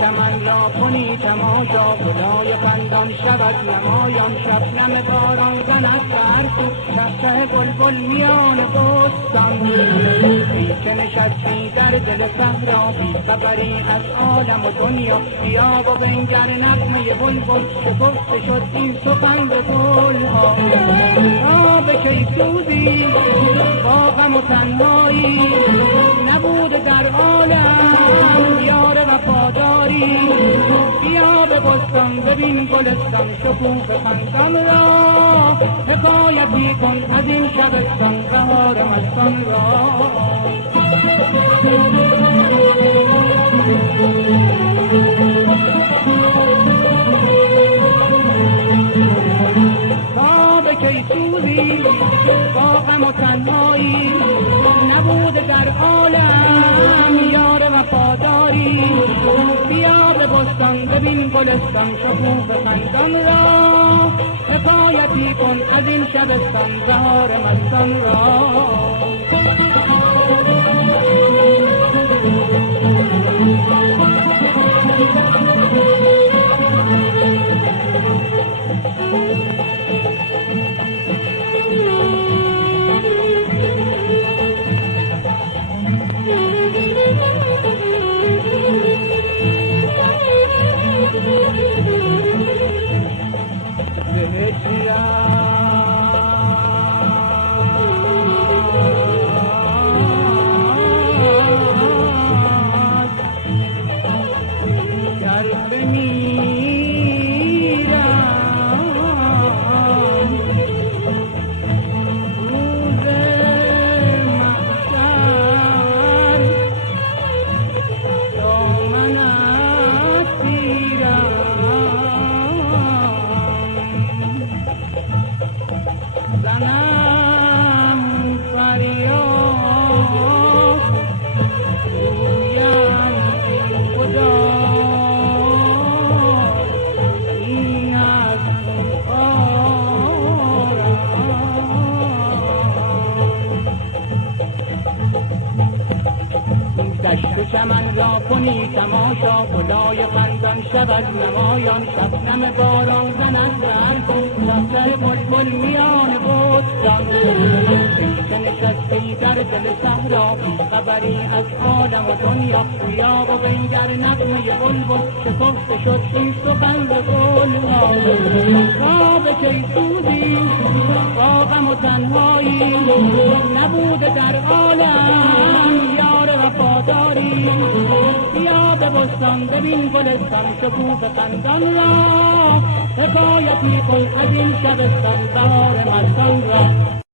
چمن را کنی تماشا، گلای خندان شود نمایان، شبنم باران زند بر تو، چهچه بلبل میان بستان. ای که نشستی در دل صحرا، بی خبری از عالم و دنیا، بیا و بنگر نغمه بلبل، شکفته شد این سخن به گلها. به کی سوزی با غم و تنهایی، نبود در عالم یار وفاداری. بیا به بستان ببین گلستان، شکوفه خندان را، حکایتی کن از این شبستان، بهار مستان را. تا به کی سوزی با غم و تنهایی، نبود در عالم یار وفاداری. بیا به بستان ببین گلستان، شکوفه خندان را، حکایتی کن از این شبستان، بهار مستان را. دشت چمن را کنی تماشا، گلای خندان شود نمایان، شبنم باران زند بر تو، چهچه بلبل میان بستان. ای که نشستی در دل صحرا، بی خبری از عالم و دنیا، بیا و بنگر نغمه بلبل، شکفته شد این سخن به گلها. تا به کی سوزی با غم و تنهایی، نبود در عالم یار وفاداری. بیا به بستان ببین گلستان، شکوفه خندان را، حکایتی کن از این شبستان، بهار مستان را.